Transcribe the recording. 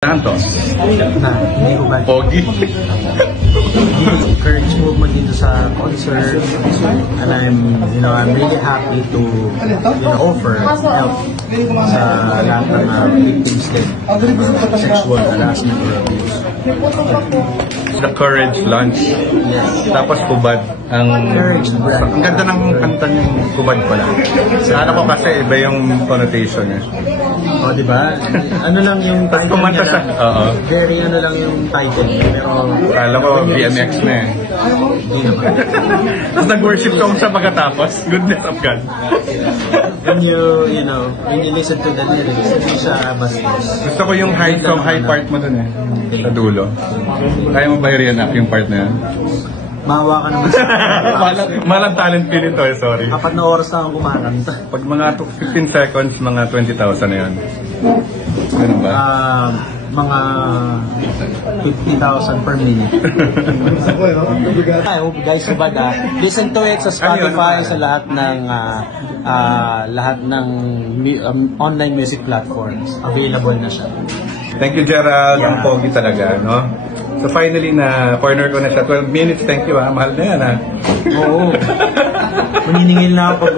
Santos. Hindi ko ba? Pogi. Encourage movement dito sa concert, and I'm really happy to offer help sa lahat ng victims din of sexual harassment or abuse. The Courage Lunch. Yes. Tapos Kubad. Courage brand. Ang ganda ng kanta niyang Kubad pala. Ano ko kasi iba yung connotation niya. O, diba? Ano lang yung title Kumanta niya siya. na, Oo. very ano lang yung title niya, pero Kala ko BMX na eh. hindi naman. Tapos nag-worship song sa pagkatapos. Goodness of God. When you listen to the lyrics, hindi siya bastos. Gusto ko yung high song, high part mo dun eh. Sa dulo. Kaya mo ba i-reenact yung part na yan? Mahawa ka naman sa Malang talent pin ito eh, sorry. 4 na oras na akong kumakanta. Pag mga 15 seconds, mga 20,000 na yan. Ano ba? Mga 50,000 per minute. I hope guys, listen to it sa Spotify, sa lahat ng online music platforms. Available na siya. Thank you, Gerald. Ang pogi talaga, no? So finally, na corner ko na siya. 12 minutes. Thank you, ha? Mahal na yan, ha? Oo. Maniningil na ako pag